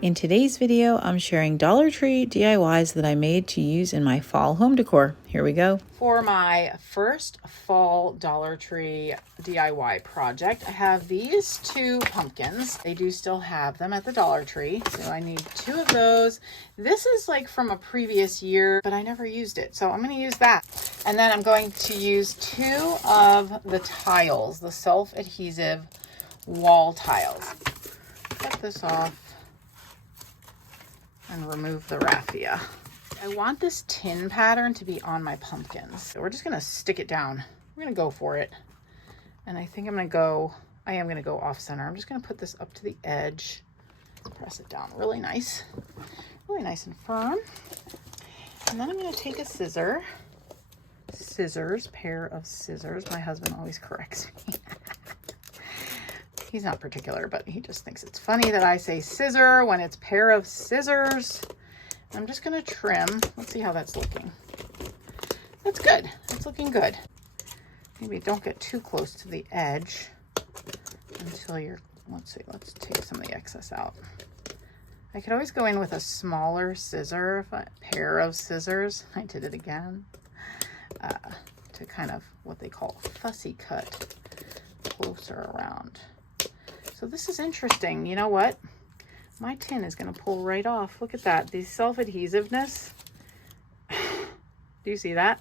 In today's video, I'm sharing Dollar Tree DIYs that I made to use in my fall home decor. Here we go. For my first fall Dollar Tree DIY project, I have these two pumpkins. They do still have them at the Dollar Tree, so I need two of those. This is like from a previous year, but I never used it, so I'm going to use that. And then I'm going to use two of the tiles, the self-adhesive wall tiles. Cut this off and remove the raffia. I want this tin pattern to be on my pumpkins. So we're just gonna stick it down. We're gonna go for it. And I think I am gonna go off center. I'm just gonna put this up to the edge, press it down really nice and firm. And then I'm gonna take a pair of scissors. My husband always corrects me. He's not particular, but he just thinks it's funny that I say scissor when it's pair of scissors. I'm just gonna trim. Let's see how that's looking. That's good. It's looking good. Maybe don't get too close to the edge until you're, let's see, let's take some of the excess out. I could always go in with a smaller scissor, a pair of scissors. I did it again. To kind of what they call fussy cut closer around. So this is interesting. You know what? My tin is going to pull right off. Look at that. The self-adhesiveness. Do you see that?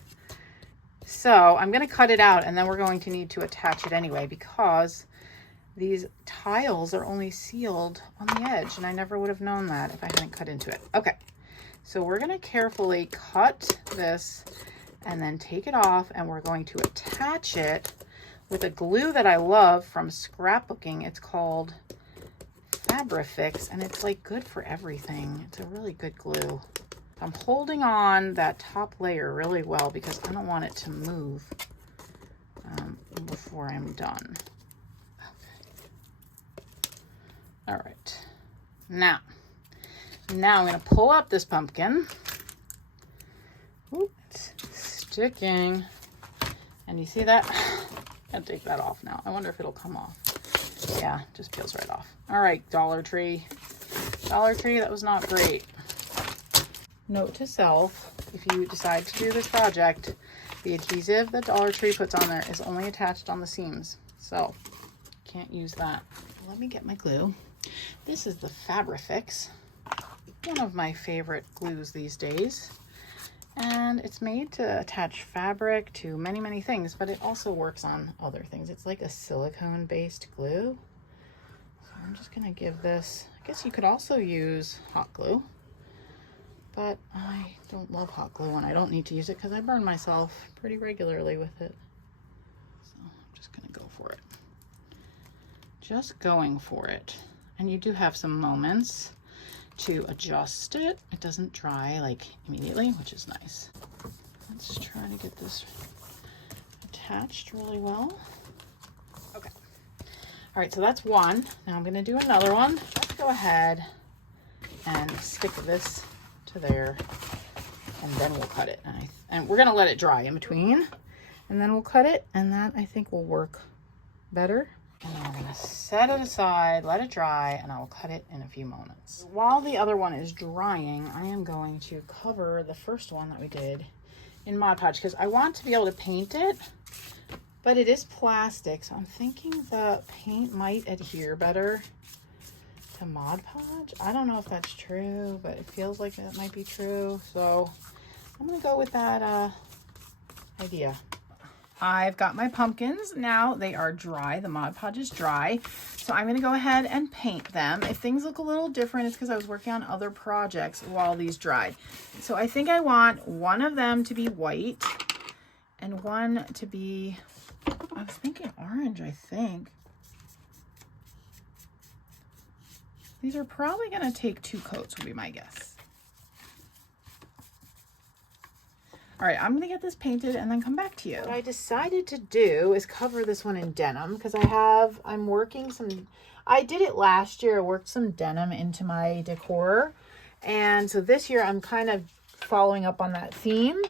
So I'm going to cut it out, and then we're going to need to attach it anyway because these tiles are only sealed on the edge, and I never would have known that if I hadn't cut into it. Okay. So we're going to carefully cut this and then take it off, and we're going to attach it with a glue that I love from scrapbooking. It's called Fabrifix, and it's like good for everything. It's a really good glue. I'm holding on that top layer really well because I don't want it to move before I'm done. Okay. All right. Now I'm going to pull up this pumpkin. Ooh, it's sticking. And you see that? I'll take that off now. I wonder if it'll come off. Yeah, just peels right off. All right, Dollar Tree. Dollar Tree, that was not great. Note to self, if you decide to do this project, the adhesive that Dollar Tree puts on there is only attached on the seams. So, can't use that. Let me get my glue. This is the Fabrifix, one of my favorite glues these days. And it's made to attach fabric to many, many things, but it also works on other things. It's like a silicone-based glue. So I'm just gonna give this, I guess you could also use hot glue, but I don't love hot glue and I don't need to use it because I burn myself pretty regularly with it. So I'm just gonna go for it. Just going for it. And you do have some moments to adjust it. It doesn't dry like immediately, which is nice. Let's try to get this attached really well. Okay. All right, so that's one. Now I'm gonna do another one. Let's go ahead and stick this to there, and then we'll cut it. And we're gonna let it dry in between, and then we'll cut it, and that I think will work better. And then we're gonna set it aside, let it dry, and I will cut it in a few moments. While the other one is drying, I am going to cover the first one that we did in Mod Podge because I want to be able to paint it, but it is plastic, so I'm thinking the paint might adhere better to Mod Podge. I don't know if that's true, but it feels like that might be true, so I'm gonna go with that idea. I've got my pumpkins now. They are dry. The Mod Podge is dry. So I'm going to go ahead and paint them. If things look a little different, it's because I was working on other projects while these dried. So I think I want one of them to be white and one to be, I was thinking orange, I think. These are probably going to take 2 coats would be my guess. All right, I'm gonna get this painted and then come back to you. What I decided to do is cover this one in denim because I'm working some, I did it last year. I worked some denim into my decor. And so this year I'm kind of following up on that theme.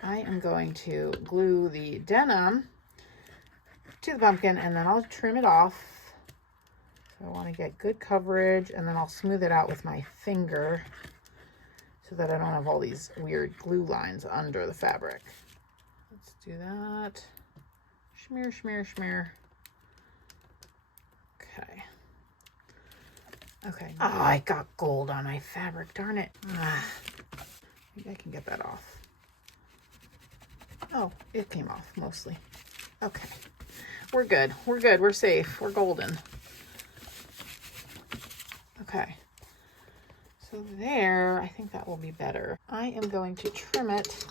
I am going to glue the denim to the pumpkin and then I'll trim it off So I want to get good coverage, and then I'll smooth it out with my finger so that I don't have all these weird glue lines under the fabric. Let's do that. Smear, smear, smear. Okay. Okay. Oh, I got gold on my fabric, darn it. Maybe I can get that off. Oh, it came off mostly. Okay. We're good. We're good. We're safe. We're golden. Okay. So there, I think that will be better. I am going to trim it.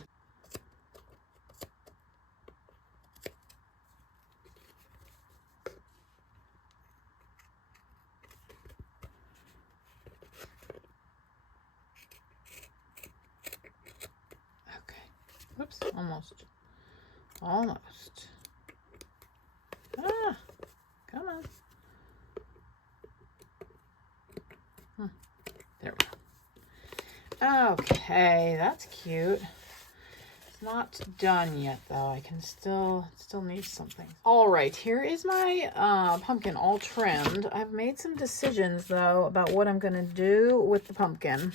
Okay. Whoops, almost. Almost. Ah, come on. There we go. Okay, that's cute. It's not done yet though. I can still need something. All right, here is my pumpkin all trimmed. I've made some decisions though about what I'm gonna do with the pumpkin.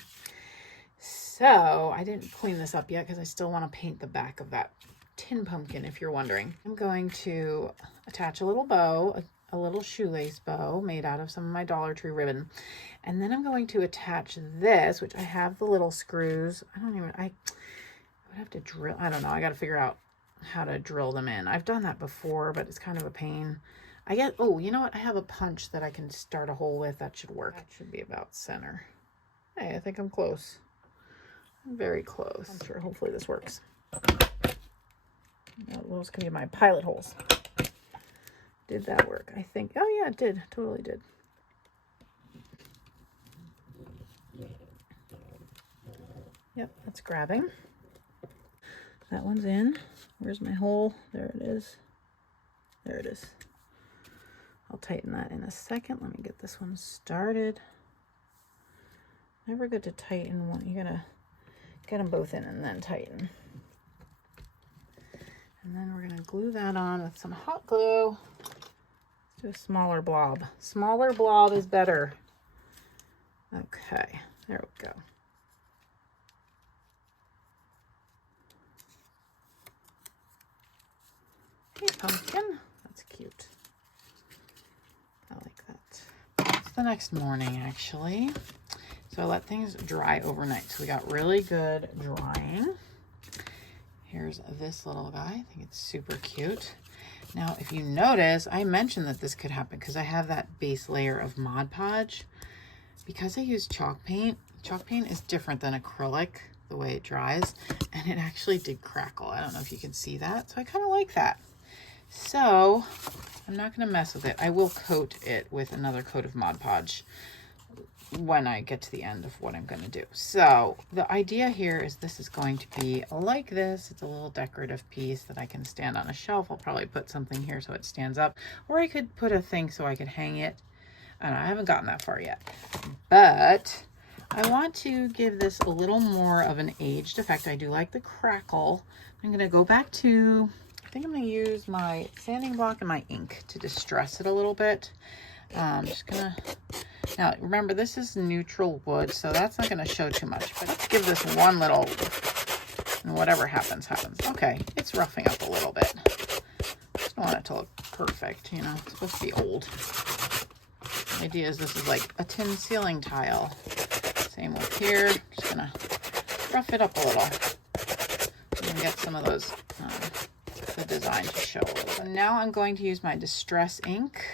So I didn't clean this up yet because I still want to paint the back of that tin pumpkin, if you're wondering. I'm going to attach a little bow, a little shoelace bow made out of some of my Dollar Tree ribbon. And then I'm going to attach this, which I have the little screws. I would have to drill. I don't know. I got to figure out how to drill them in. I've done that before, but it's kind of a pain. Oh, you know what? I have a punch that I can start a hole with. That should work. That should be about center. Hey, I think I'm close. I'm very close. I'm sure. Hopefully this works. Those can be my pilot holes. Did that work? I think. Oh yeah, it did. Totally did. Yep, that's grabbing. That one's in. Where's my hole? There it is. There it is. I'll tighten that in a second. Let me get this one started. Never good to tighten one. You gotta get them both in and then tighten. And then we're gonna glue that on with some hot glue. Let's do a smaller blob. Smaller blob is better. Okay, there we go. Hey, pumpkin. That's cute. I like that. It's the next morning, actually. So I let things dry overnight. So we got really good drying. Here's this little guy. I think it's super cute. Now, if you notice, I mentioned that this could happen because I have that base layer of Mod Podge. Because I use chalk paint is different than acrylic, the way it dries, and it actually did crackle. I don't know if you can see that. So I kind of like that. So I'm not going to mess with it. I will coat it with another coat of Mod Podge when I get to the end of what I'm going to do. So the idea here is this is going to be like this. It's a little decorative piece that I can stand on a shelf. I'll probably put something here so it stands up, or I could put a thing so I could hang it. I don't know, I haven't gotten that far yet, but I want to give this a little more of an aged effect. I do like the crackle. I'm going to go back to, I think I'm going to use my sanding block and my ink to distress it a little bit. I'm just going to, now remember this is neutral wood, so that's not going to show too much, but let's give this one little, and whatever happens, happens. Okay, it's roughing up a little bit. Just don't want it to look perfect, you know, it's supposed to be old. The idea is this is like a tin ceiling tile. Same with here. Just gonna rough it up a little and get some of those, the design to show a little bit. Now I'm going to use my Distress ink.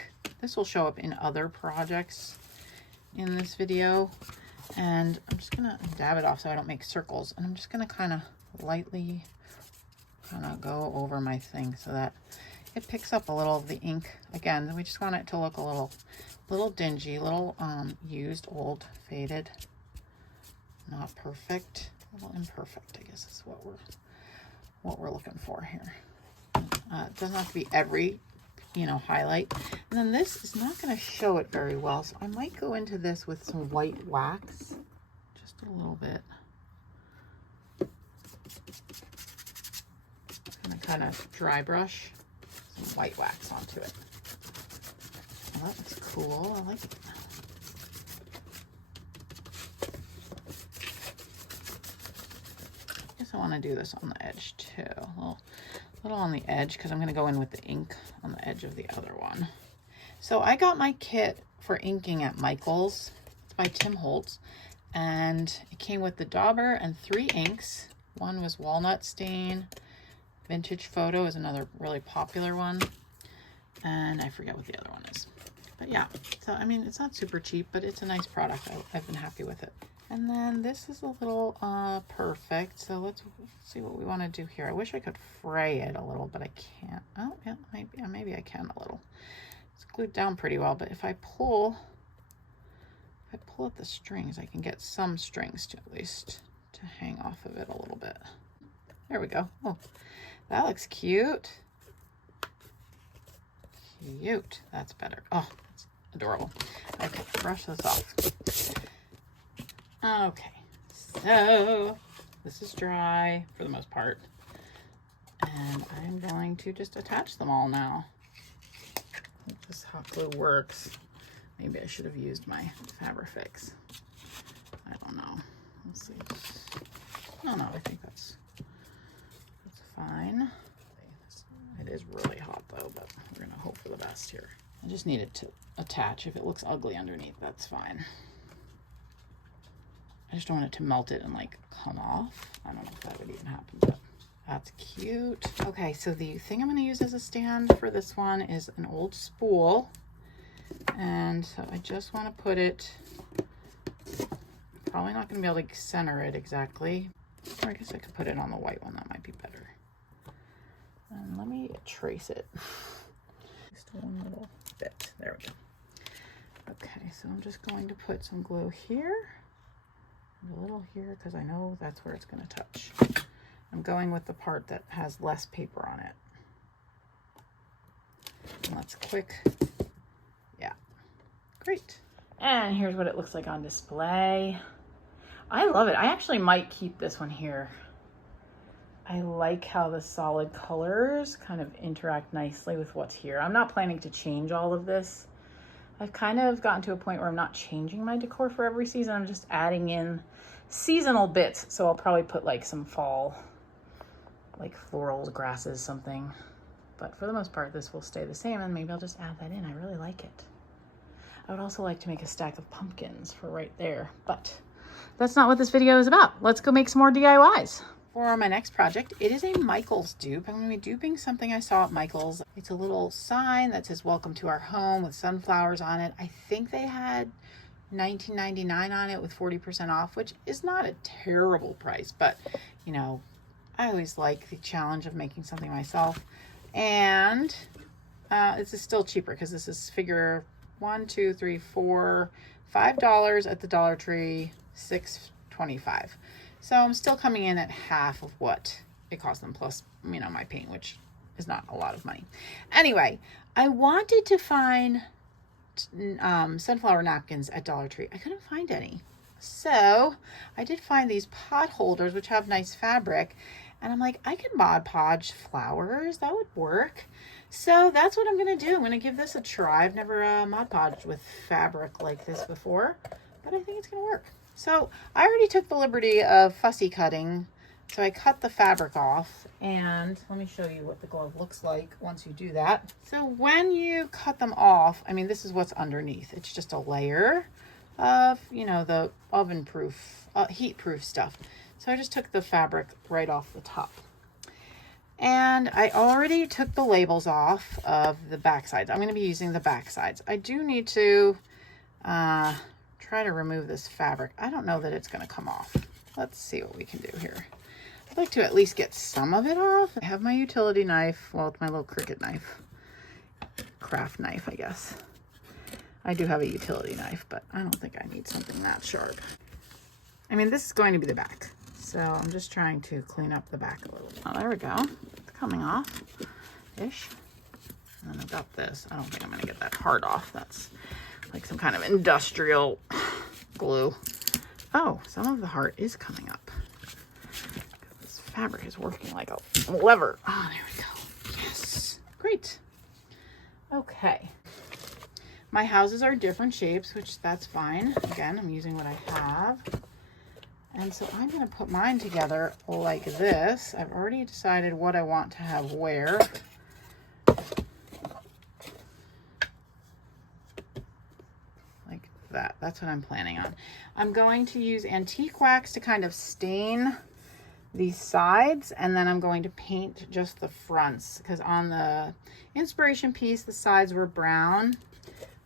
This will show up in other projects in this video. And I'm just gonna dab it off so I don't make circles. And I'm just gonna kind of lightly go over my thing so that it picks up a little of the ink. Again, we just want it to look a little dingy, little used, old, faded, not perfect, a little imperfect, I guess is what we're looking for here. It doesn't have to be every, highlight. And then this is not going to show it very well, so I might go into this with some white wax, just a little bit. I'm going to kind of dry brush some white wax onto it. Well, that looks cool. I like it. I guess I want to do this on the edge too. A little on the edge because I'm going to go in with the ink on the edge of the other one. So I got my kit for inking at Michaels. It's by Tim Holtz. And it came with the dauber and 3 inks. One was Walnut Stain. Vintage Photo is another really popular one. And I forget what the other one is. But yeah, so I mean, it's not super cheap, but it's a nice product. I've been happy with it. And then this is a little perfect. So let's see what we want to do here. I wish I could fray it a little, but I can't. Oh, yeah, maybe I can a little. It's glued down pretty well, but if I pull up the strings, I can get some strings to at least to hang off of it a little bit. There we go. Oh, that looks cute. Cute. That's better. Oh, that's adorable. Okay, brush this off. Okay, so this is dry for the most part. And I'm going to just attach them all now. I think this hot glue works. Maybe I should have used my Fabrifix. I don't know. Let's see. No, I think that's fine. It is really hot though, but we're gonna hope for the best here. I just need it to attach. If it looks ugly underneath, that's fine. I just don't want it to melt it and like come off. I don't know if that would even happen, but that's cute. Okay, so the thing I'm gonna use as a stand for this one is an old spool. And so I just want to put it, probably not going to be able to center it exactly. Or I guess I could put it on the white one. That might be better. And let me trace it. Just one little bit. There we go. Okay, so I'm just going to put some glue here. And a little here because I know that's where it's going to touch. I'm going with the part that has less paper on it. And that's quick. Yeah, great. And here's what it looks like on display. I love it. I actually might keep this one here. I like how the solid colors kind of interact nicely with what's here. I'm not planning to change all of this. I've kind of gotten to a point where I'm not changing my decor for every season. I'm just adding in seasonal bits. So I'll probably put like some fall, like florals, grasses, something. But for the most part, this will stay the same, and maybe I'll just add that in. I really like it. I would also like to make a stack of pumpkins for right there, but that's not what this video is about. Let's go make some more DIYs. For my next project, it is a Michaels dupe. I'm going to be duping something I saw at Michaels. It's a little sign that says "Welcome to our home" with sunflowers on it. I think they had $19.99 on it with 40% off, which is not a terrible price, but you know, I always like the challenge of making something myself. And this is still cheaper because this is figure $1, $2, $3, $4, $5 at the Dollar Tree, $6.25. So I'm still coming in at half of what it cost them, plus, you know, my paint, which is not a lot of money. Anyway, I wanted to find sunflower napkins at Dollar Tree. I couldn't find any. So I did find these pot holders, which have nice fabric. And I'm like, I could Mod Podge flowers. That would work. So that's what I'm going to do. I'm going to give this a try. I've never Mod Podged with fabric like this before, but I think it's going to work. So I already took the liberty of fussy cutting. So I cut the fabric off, and let me show you what the glove looks like once you do that. So when you cut them off, I mean, this is what's underneath. It's just a layer of, you know, the oven proof, heat proof stuff. So I just took the fabric right off the top. And I already took the labels off of the back sides. I'm going to be using the back sides. I do need to try to remove this fabric. I don't know that it's going to come off. Let's see what we can do here. I'd like to at least get some of it off. I have my utility knife. Well, it's my little Cricut knife. Craft knife, I guess. I do have a utility knife, but I don't think I need something that sharp. I mean, this is going to be the back. So I'm just trying to clean up the back a little bit. Oh, there we go. It's coming off-ish. And then I've got this. I don't think I'm going to get that hard off. That's like some kind of industrial glue. Oh, some of the heart is coming up. This fabric is working like a lever. Oh, there we go. Yes. Great. Okay. My houses are different shapes, which that's fine. Again, I'm using what I have. And so I'm going to put mine together like this. I've already decided what I want to have where. Like that. That's what I'm planning on. I'm going to use antique wax to kind of stain these sides, and then I'm going to paint just the fronts, because on the inspiration piece the sides were brown,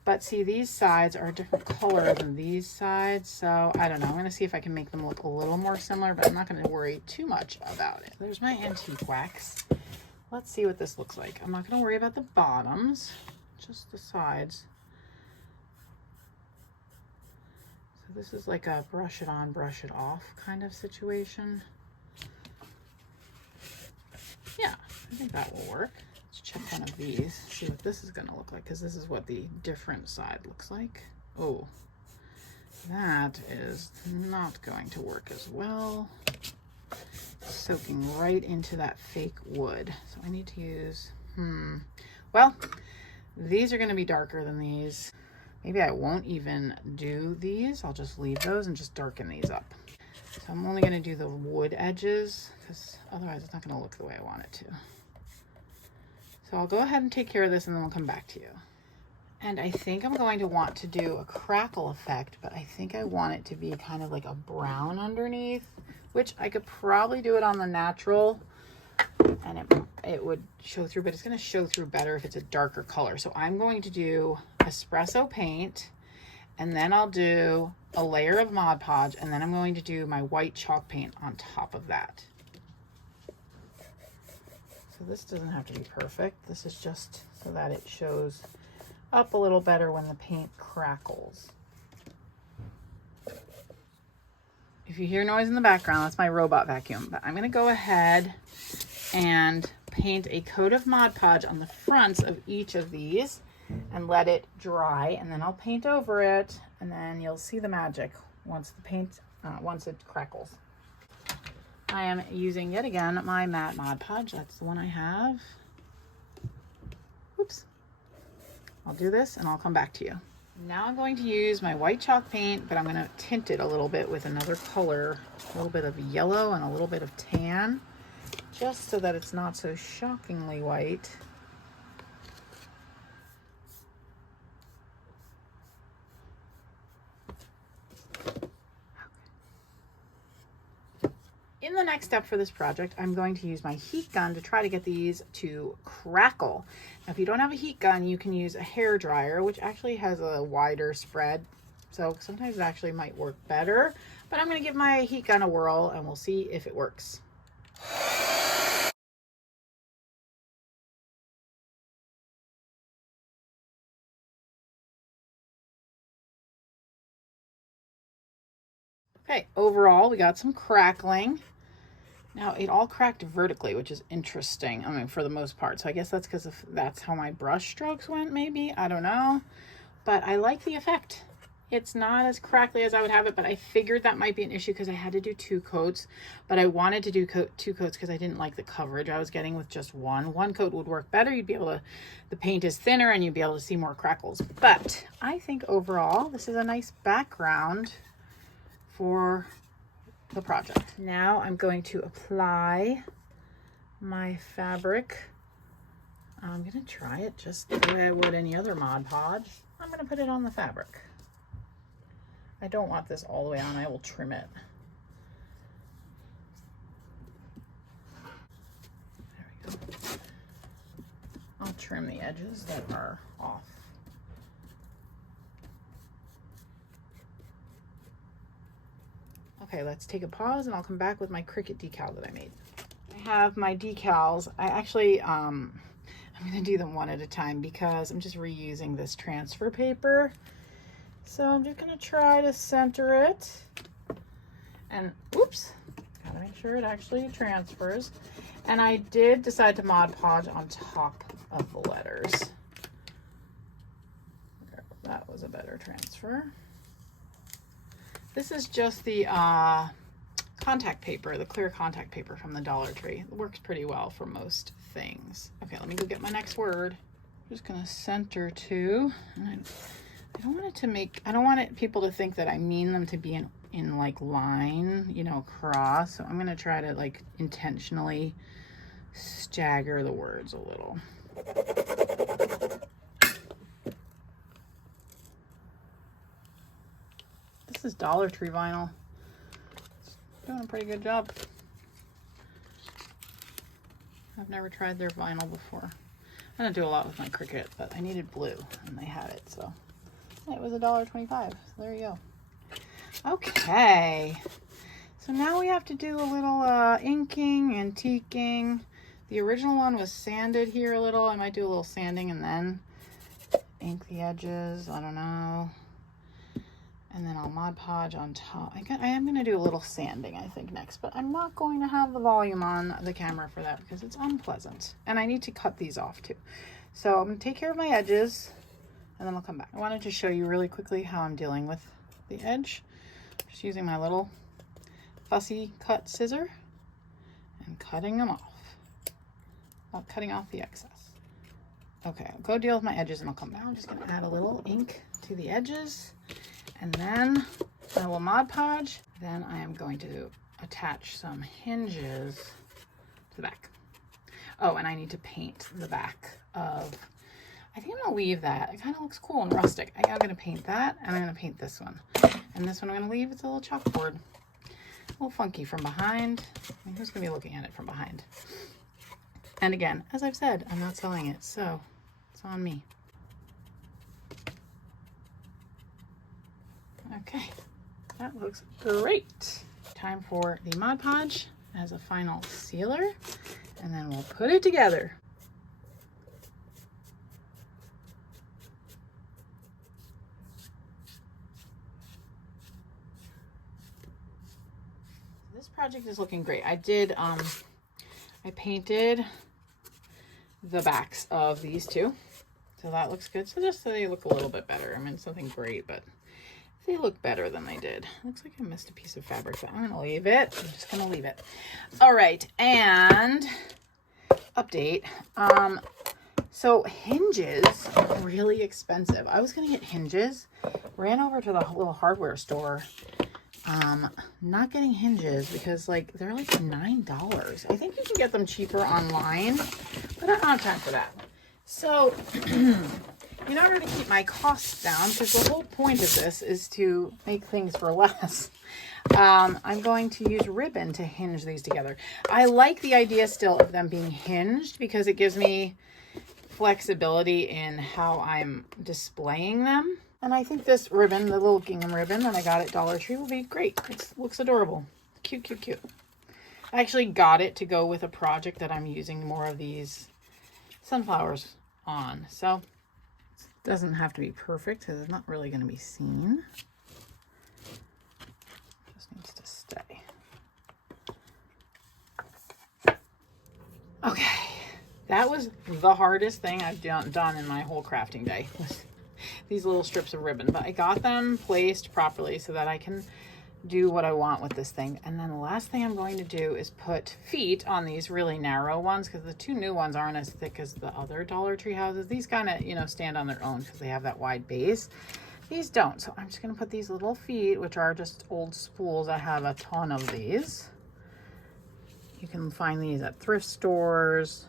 but see, these sides are a different color than these sides, so I don't know. I'm going to see if I can make them look a little more similar, but I'm not going to worry too much about it. There's my antique wax. Let's see what this looks like. I'm not going to worry about the bottoms, just the sides. So this is like a brush it on, brush it off kind of situation. Yeah, I think that will work. Let's check one of these, see what this is going to look like, because this is what the different side looks like. Oh, that is not going to work as well. Soaking right into that fake wood. So I need to use, well, these are going to be darker than these. Maybe I won't even do these. I'll just leave those and just darken these up. So I'm only going to do the wood edges, because otherwise it's not going to look the way I want it to. So I'll go ahead and take care of this, and then we'll come back to you. And I think I'm going to want to do a crackle effect, but I think I want it to be kind of like a brown underneath, which I could probably do it on the natural and it would show through, but it's going to show through better if it's a darker color. So I'm going to do espresso paint, and then I'll do a layer of Mod Podge, and then I'm going to do my white chalk paint on top of that. So this doesn't have to be perfect. This is just so that it shows up a little better when the paint crackles. If you hear noise in the background, that's my robot vacuum. But I'm going to go ahead and paint a coat of Mod Podge on the fronts of each of these and let it dry, and then I'll paint over it, and then you'll see the magic once the paint once it crackles. I am using yet again my matte Mod Podge. That's the one I have. Oops. I'll do this and I'll come back to you. Now I'm going to use my white chalk paint, but I'm going to tint it a little bit with another color, a little bit of yellow and a little bit of tan, just so that it's not so shockingly white. In the next step for this project, I'm going to use my heat gun to try to get these to crackle. Now, if you don't have a heat gun, you can use a hair dryer, which actually has a wider spread. So sometimes it actually might work better, but I'm going to give my heat gun a whirl and we'll see if it works. Okay, overall, we got some crackling. Now, it all cracked vertically, which is interesting. I mean, for the most part. So I guess that's because that's how my brush strokes went, maybe. I don't know. But I like the effect. It's not as crackly as I would have it, but I figured that might be an issue because I had to do 2 coats. But I wanted to do 2 coats because I didn't like the coverage I was getting with just one. 1 coat would work better. You'd be able to, the paint is thinner and you'd be able to see more crackles. But I think overall, this is a nice background for the project. Now I'm going to apply my fabric. I'm going to try it just the way I would any other Mod Podge. I'm going to put it on the fabric. I don't want this all the way on. I will trim it. There we go. I'll trim the edges that are off. Okay, let's take a pause and I'll come back with my Cricut decal that I made. I have my decals. I actually, I'm going to do them one at a time because I'm just reusing this transfer paper. So I'm just going to try to center it. And, oops, gotta make sure it actually transfers. And I did decide to Mod Podge on top of the letters. That was a better transfer. This is just the contact paper, the clear contact paper from the Dollar Tree. It works pretty well for most things. Okay, let me go get my next word. I'm just gonna center 2. And I don't want it to make, I don't want it, people to think that I mean them to be in like line, you know, across. So I'm going to try to like intentionally stagger the words a little. This is Dollar Tree vinyl. It's doing a pretty good job. I've never tried their vinyl before. I don't do a lot with my Cricut, but I needed blue and they had it, so it was $1.25. So there you go. Okay, so now we have to do a little inking and teaking. The original one was sanded here a little. I might do a little sanding and then ink the edges. I don't know. And then I'll Mod Podge on top. I am going to do a little sanding, I think, next. But I'm not going to have the volume on the camera for that because it's unpleasant. And I need to cut these off, too. So I'm going to take care of my edges, and then I'll come back. I wanted to show you really quickly how I'm dealing with the edge. Just using my little fussy cut scissor and cutting them off. Cutting off the excess. Okay, I'll go deal with my edges, and I'll come back. I'm just going to add a little ink to the edges. And then I will Mod Podge. Then I am going to attach some hinges to the back. Oh, and I need to paint the back of, I think I'm gonna leave that. It kind of looks cool and rustic. I'm gonna paint that, and I'm gonna paint this one. And this one I'm gonna leave, it's a little chalkboard. A little funky from behind. I mean, who's gonna be looking at it from behind? And again, as I've said, I'm not selling it, so it's on me. Okay, that looks great. Time for the Mod Podge as a final sealer, and then we'll put it together. This project is looking great. I did, I painted the backs of these two, so that looks good. So just so they look a little bit better. I mean, it's nothing great, but they look better than they did. Looks like I missed a piece of fabric, but I'm gonna leave it. I'm just gonna leave it. All right, and update. So hinges are really expensive. I was gonna get hinges, ran over to the little hardware store, not getting hinges because like they're like $9. I think you can get them cheaper online, but I don't have time for that. So in order to keep my costs down, because the whole point of this is to make things for less, I'm going to use ribbon to hinge these together. I like the idea still of them being hinged because it gives me flexibility in how I'm displaying them. And I think this ribbon, the little gingham ribbon that I got at Dollar Tree, will be great. It looks adorable. Cute, cute, cute. I actually got it to go with a project that I'm using more of these sunflowers on. So doesn't have to be perfect because it's not really going to be seen. Just needs to stay. Okay, that was the hardest thing I've done in my whole crafting day. These little strips of ribbon, but I got them placed properly so that I can do what I want with this thing. And then the last thing I'm going to do is put feet on these really narrow ones because the two new ones aren't as thick as the other Dollar Tree houses. These kind of, you know, stand on their own because they have that wide base. These don't. So I'm just going to put these little feet, which are just old spools. I have a ton of these. You can find these at thrift stores.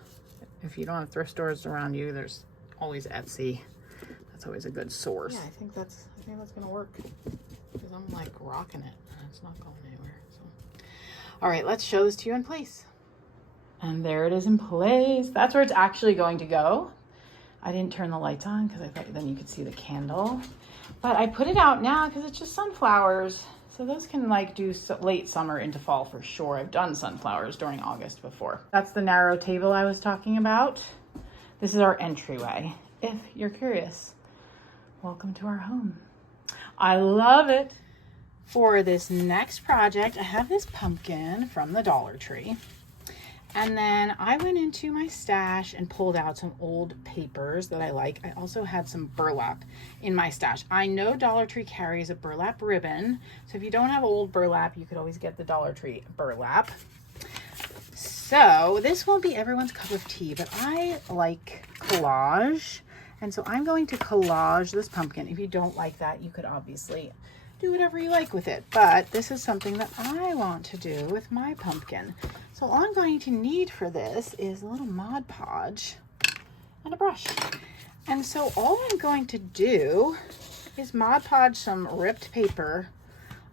If you don't have thrift stores around you, there's always Etsy. That's always a good source. Yeah, I think that's going to work. Because I'm like rocking it and it's not going anywhere. So, all right, let's show this to you in place. And there it is in place. That's where it's actually going to go. I didn't turn the lights on because I thought then you could see the candle. But I put it out now because it's just sunflowers. So those can like do late summer into fall for sure. I've done sunflowers during August before. That's the narrow table I was talking about. This is our entryway. If you're curious, welcome to our home. I love it. For this next project, I have this pumpkin from the Dollar Tree. And then I went into my stash and pulled out some old papers that I like. I also had some burlap in my stash. I know Dollar Tree carries a burlap ribbon. So if you don't have old burlap, you could always get the Dollar Tree burlap. So this won't be everyone's cup of tea, but I like collage. And so I'm going to collage this pumpkin. If you don't like that, you could obviously do whatever you like with it. But this is something that I want to do with my pumpkin. So all I'm going to need for this is a little Mod Podge and a brush. And so all I'm going to do is Mod Podge some ripped paper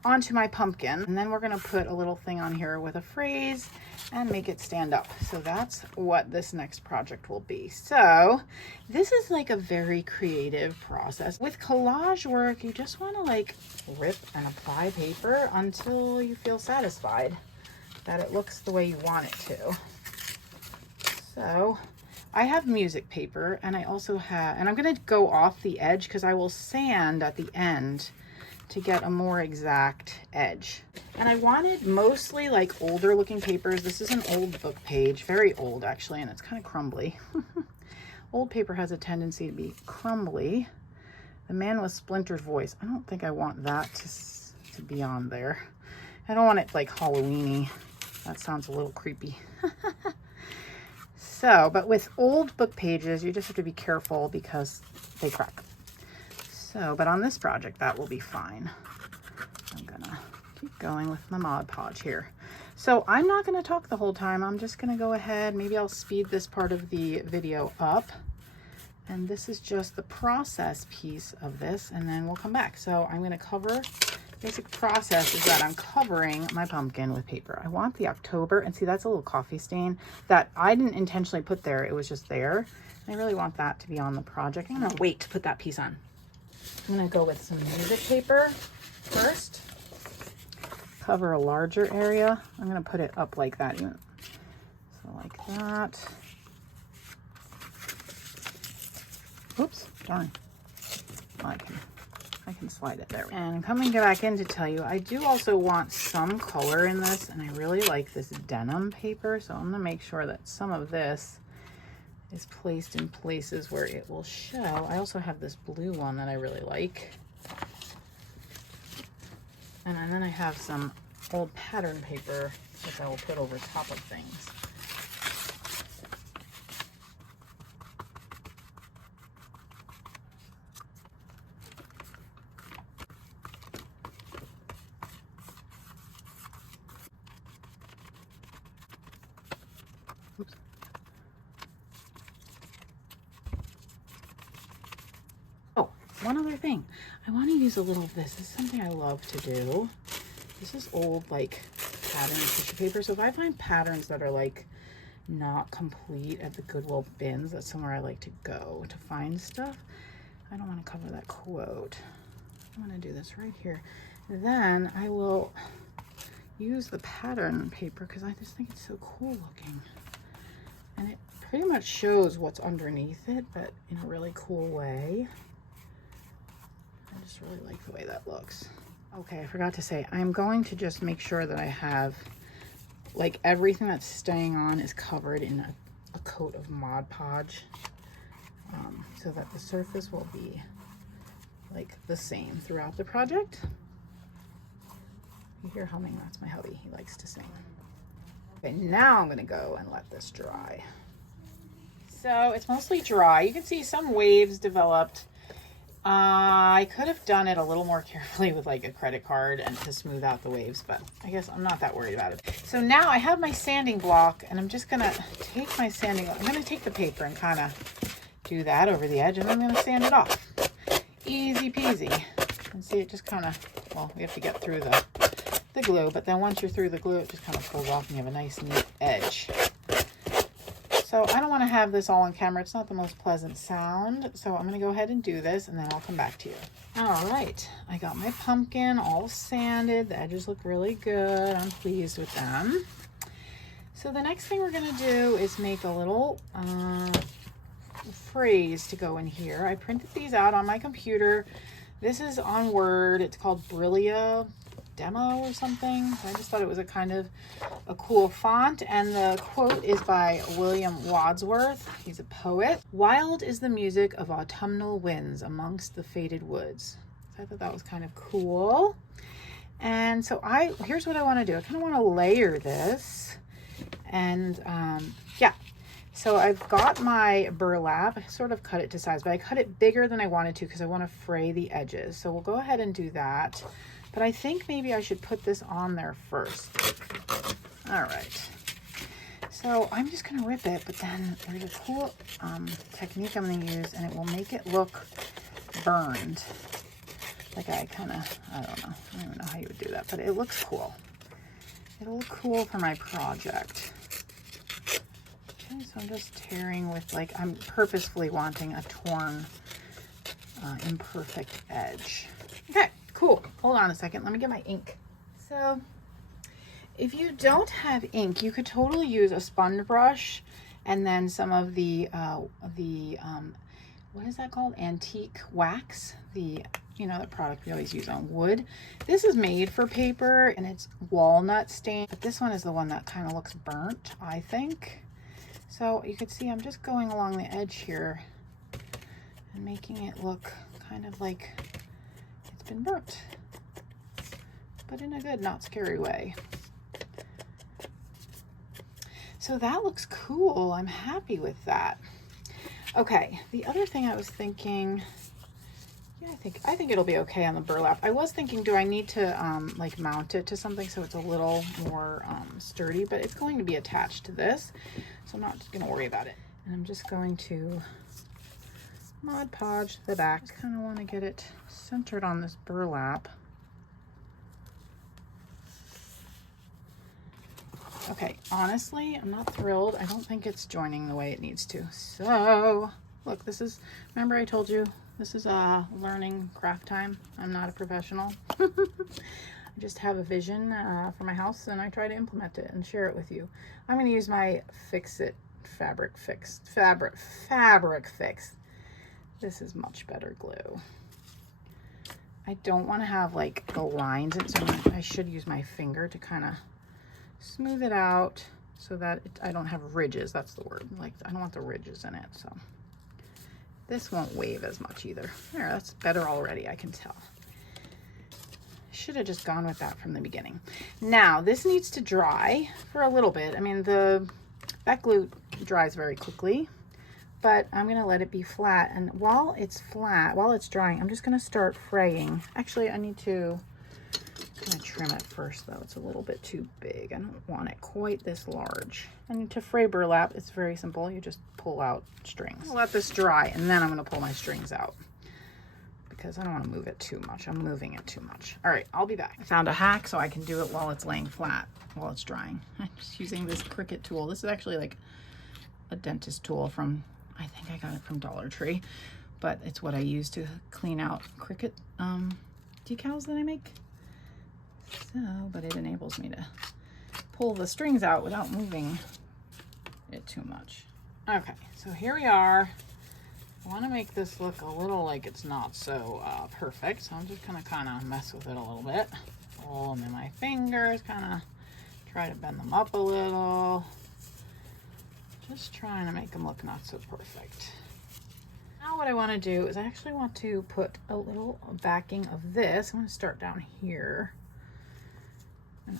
onto my pumpkin. And then we're going to put a little thing on here with a phrase and make it stand up. So that's what this next project will be. So this is like a very creative process. With collage work, you just want to like rip and apply paper until you feel satisfied that it looks the way you want it to. So I have music paper, and I also have, and I'm going to go off the edge because I will sand at the end to get a more exact edge. And I wanted mostly like older looking papers. This is an old book page, very old actually, and it's kind of crumbly. Old paper has a tendency to be crumbly. The Man with Splintered Voice. I don't think I want that to be on there. I don't want it like Halloween-y. That sounds a little creepy. So, but with old book pages, you just have to be careful because they crack. So, but on this project, that will be fine. I'm gonna keep going with my Mod Podge here. So I'm not gonna talk the whole time. I'm just gonna go ahead. Maybe I'll speed this part of the video up. And this is just the process piece of this, and then we'll come back. So I'm gonna cover, basic process is that I'm covering my pumpkin with paper. I want the October, and see that's a little coffee stain that I didn't intentionally put there. It was just there. I really want that to be on the project. I'm gonna wait to put that piece on. I'm gonna go with some music paper first. Cover a larger area. I'm gonna put it up like that even. So like that. Oops, darn. Well, I can slide it there. And coming back in to tell you, I do also want some color in this, and I really like this denim paper. So I'm gonna make sure that some of this is placed in places where it will show. I also have this blue one that I really like. And then I have some old pattern paper which I will put over top of things. Oops. One other thing, I want to use a little of this. This is something I love to do. This is old like pattern tissue paper. So if I find patterns that are like not complete at the Goodwill bins, that's somewhere I like to go to find stuff. I don't want to cover that quote. I'm going to do this right here. Then I will use the pattern paper because I just think it's so cool looking. And it pretty much shows what's underneath it, but in a really cool way. I just really like the way that looks. Okay, I forgot to say, I'm going to just make sure that I have, like, everything that's staying on is covered in a coat of Mod Podge, so that the surface will be, like, the same throughout the project. You hear humming? That's my hubby. He likes to sing. Okay, now I'm going to go and let this dry. So it's mostly dry. You can see some waves developed. I could have done it a little more carefully with like a credit card and to smooth out the waves, but I guess I'm not that worried about it. So now I have my sanding block, and I'm just gonna take my sanding, I'm gonna take the paper and kind of do that over the edge, and I'm gonna sand it off. Easy peasy. And see, it just kind of, well, we have to get through the glue, but then once you're through the glue, it just kind of pulls off and you have a nice neat edge. So I don't want to have this all on camera. It's not the most pleasant sound. So I'm going to go ahead and do this, and then I'll come back to you. All right. I got my pumpkin all sanded. The edges look really good. I'm pleased with them. So the next thing we're going to do is make a little phrase to go in here. I printed these out on my computer. This is on Word. It's called Brillia Demo or something. I just thought it was a kind of a cool font, and the quote is by William Wordsworth. He's a poet. Wild is the music of autumnal winds amongst the faded woods. So I thought that was kind of cool. And so here's what I want to do. I kind of want to layer this, and yeah. So I've got my burlap. I sort of cut it to size, but I cut it bigger than I wanted to because I want to fray the edges. So we'll go ahead and do that. But I think maybe I should put this on there first. All right. So I'm just going to rip it, but then there's a cool technique I'm going to use, and it will make it look burned. Like I don't know. I don't even know how you would do that, but it looks cool. It'll look cool for my project. Okay, so I'm just tearing with, like, I'm purposefully wanting a torn, imperfect edge. Okay, cool. Hold on a second. Let me get my ink. So if you don't have ink, you could totally use a sponge brush and then some of the what is that called? Antique wax. The product we always use on wood. This is made for paper and it's walnut stain, but this one is the one that kind of looks burnt, I think. So you can see I'm just going along the edge here and making it look kind of like it's been burnt, but in a good, not scary way. So that looks cool. I'm happy with that. Okay, the other thing I was thinking, yeah, I think it'll be okay on the burlap. I was thinking, do I need to like mount it to something so it's a little more sturdy, but it's going to be attached to this, so I'm not going to worry about it. And I'm just going to Mod Podge the back. I kind of want to get it centered on this burlap. Okay, honestly, I'm not thrilled. I don't think it's joining the way it needs to. So, look, this is, remember I told you, this is a learning craft time. I'm not a professional. I just have a vision for my house and I try to implement it and share it with you. I'm going to use my Fabric Fix. This is much better glue. I don't want to have like the lines, so I should use my finger to kind of smooth it out so that I don't have ridges. That's the word. Like, I don't want the ridges in it. So this won't wave as much either. There, that's better already, I can tell. Should have just gone with that from the beginning. Now this needs to dry for a little bit. I mean, that glue dries very quickly, but I'm gonna let it be flat. And while it's flat, while it's drying, I'm just gonna start fraying. Actually, I need to kind of trim it first though. It's a little bit too big. I don't want it quite this large. And to fray burlap, it's very simple. You just pull out strings. I'll let this dry and then I'm gonna pull my strings out because I don't want to move it too much. I'm moving it too much. All right, I'll be back. I found a hack so I can do it while it's laying flat, while it's drying. I'm just using this Cricut tool. This is actually like a dentist tool from, I think I got it from Dollar Tree, but it's what I use to clean out Cricut decals that I make. So, but it enables me to pull the strings out without moving it too much. Okay, so here we are. I want to make this look a little like it's not so perfect, so I'm just gonna kind of mess with it a little bit. Pull them in my fingers, kind of try to bend them up a little. Just trying to make them look not so perfect. Now what I want to do is I actually want to put a little backing of this. I'm going to start down here. And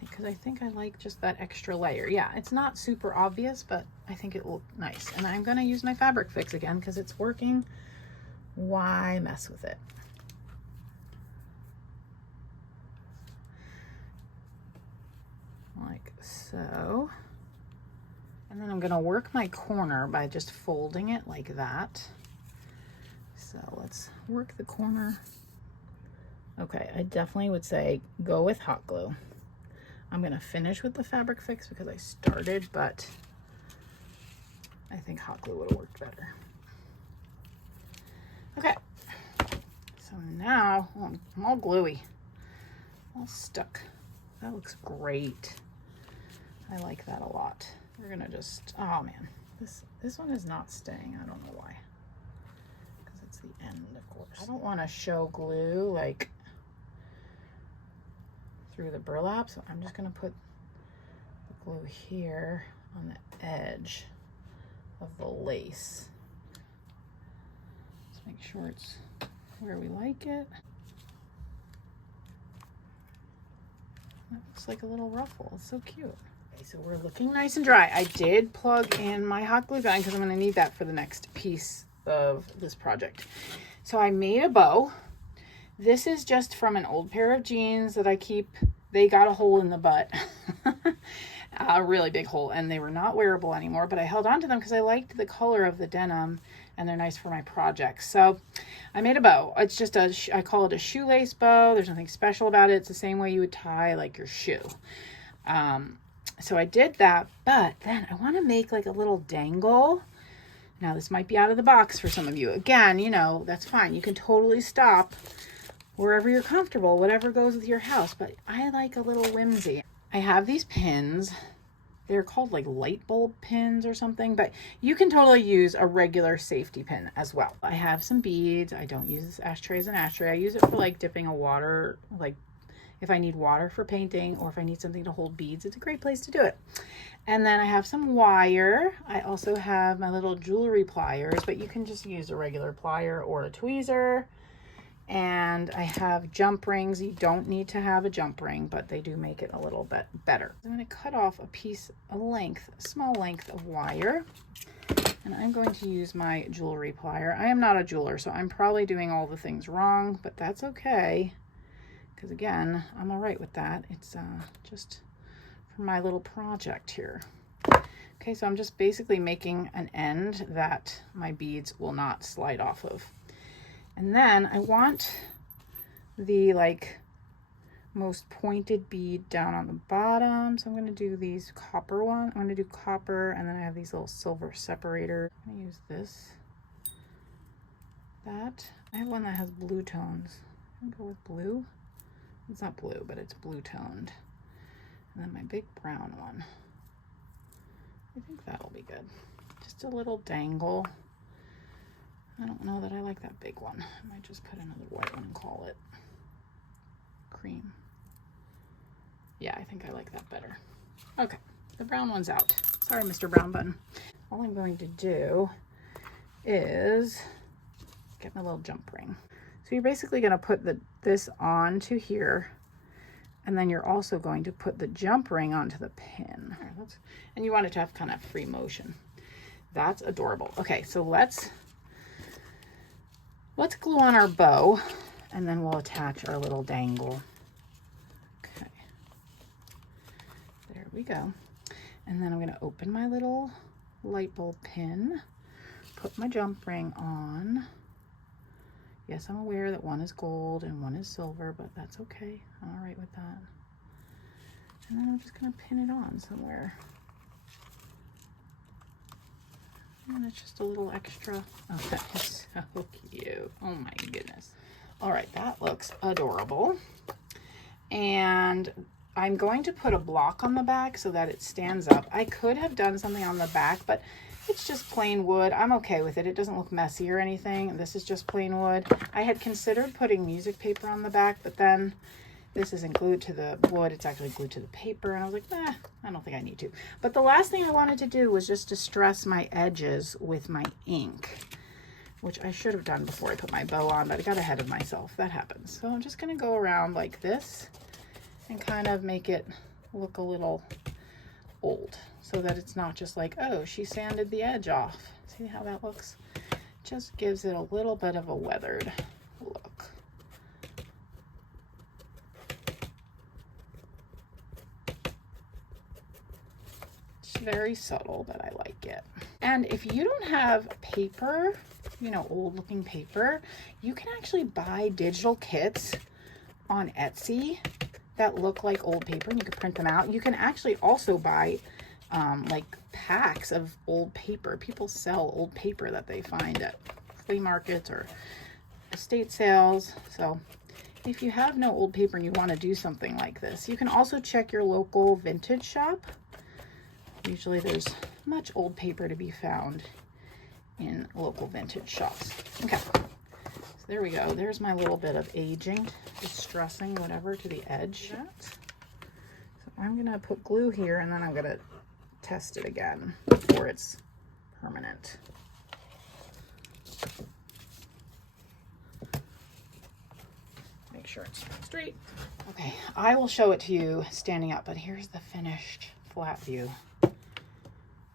because I think I like just that extra layer. Yeah, it's not super obvious, but I think it will look nice. And I'm going to use my Fabric Fix again because it's working. Why mess with it? Like so. And then I'm going to work my corner by just folding it like that. So let's work the corner. Okay, I definitely would say go with hot glue. I'm going to finish with the Fabric Fix because I started, but I think hot glue would have worked better. Okay, so now I'm all gluey, all stuck. That looks great. I like that a lot. We're gonna just, oh man, this one is not staying. I don't know why, because it's the end, of course. I don't want to show glue like through the burlap, so I'm just gonna put the glue here on the edge of the lace. Let's make sure it's where we like it. That looks like a little ruffle. It's so cute. So we're looking nice and dry. I did plug in my hot glue gun because I'm going to need that for the next piece of this project. So I made a bow. This is just from an old pair of jeans that I keep. They got a hole in the butt, a really big hole, and they were not wearable anymore, but I held on to them because I liked the color of the denim and they're nice for my projects. So I made a bow. It's just I call it a shoelace bow. There's nothing special about it. It's the same way you would tie like your shoe. So I did that, but then I want to make like a little dangle. Now this might be out of the box for some of you. Again, you know, that's fine. You can totally stop wherever you're comfortable, whatever goes with your house, but I like a little whimsy. I have these pins. They're called like light bulb pins or something, but you can totally use a regular safety pin as well. I have some beads. I don't use this ashtray as an ashtray. I use it for like dipping a water, like if I need water for painting or if I need something to hold beads, it's a great place to do it. And then I have some wire. I also have my little jewelry pliers, but you can just use a regular plier or a tweezer. And I have jump rings. You don't need to have a jump ring, but they do make it a little bit better. I'm going to cut off a small length of wire. And I'm going to use my jewelry plier. I am not a jeweler, so I'm probably doing all the things wrong, but that's okay. Because again, I'm all right with that. It's just for my little project here. Okay, so I'm just basically making an end that my beads will not slide off of. And then I want the like most pointed bead down on the bottom. So I'm going to do these copper one. I'm going to do copper, and then I have these little silver separators. I'm going to use this. That. I have one that has blue tones. I'm going to go with blue. It's not blue, but it's blue toned. And then my big brown one. I think that'll be good. Just a little dangle. I don't know that I like that big one. I might just put another white one and call it cream. Yeah, I think I like that better. Okay, the brown one's out. Sorry, Mr. Brown Button. All I'm going to do is get my little jump ring. So you're basically going to put this onto here, and then you're also going to put the jump ring onto the pin. And you want it to have kind of free motion. That's adorable. Okay, so let's glue on our bow, and then we'll attach our little dangle. Okay, there we go. And then I'm going to open my little light bulb pin, put my jump ring on. Yes, I'm aware that one is gold and one is silver, but that's okay. I'm all right with that. And then I'm just going to pin it on somewhere. And it's just a little extra. Oh, that is so cute. Oh my goodness. All right, that looks adorable. And I'm going to put a block on the back so that it stands up. I could have done something on the back, but it's just plain wood. I'm okay with it. It doesn't look messy or anything. This is just plain wood. I had considered putting music paper on the back, but then this isn't glued to the wood. It's actually glued to the paper. And I was like, I don't think I need to. But the last thing I wanted to do was just distress my edges with my ink, which I should have done before I put my bow on, but I got ahead of myself. That happens. So I'm just going to go around like this and kind of make it look a little old, so that it's not just like, oh, she sanded the edge off. See how that looks? Just gives it a little bit of a weathered look. It's very subtle, but I like it. And if you don't have paper, you know, old looking paper, you can actually buy digital kits on Etsy that look like old paper, and you can print them out. You can actually also buy like packs of old paper. People sell old paper that they find at flea markets or estate sales. So if you have no old paper and you want to do something like this, you can also check your local vintage shop. Usually there's much old paper to be found in local vintage shops. Okay, so there we go. There's my little bit of aging, distressing, whatever, to the edge. So I'm going to put glue here, and then I'm going to test it again before it's permanent. Make sure it's straight. Okay, I will show it to you standing up, but here's the finished flat view. All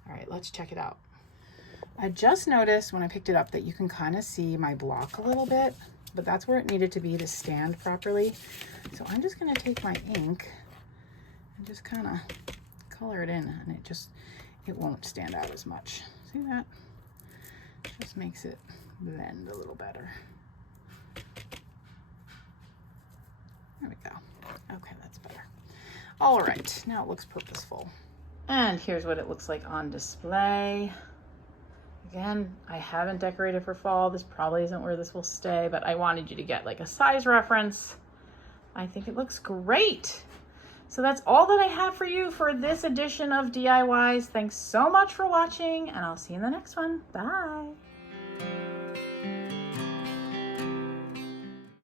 right, let's check it out. I just noticed when I picked it up that you can kind of see my block a little bit, but that's where it needed to be to stand properly. So I'm just gonna take my ink and just kind of color it in, and it won't stand out as much. See that? Just makes it blend a little better. There we go. Okay, that's better. All right, now it looks purposeful. And here's what it looks like on display. Again, I haven't decorated for fall. This probably isn't where this will stay, but I wanted you to get like a size reference. I think it looks great. So that's all that I have for you for this edition of DIYs. Thanks so much for watching, and I'll see you in the next one. Bye.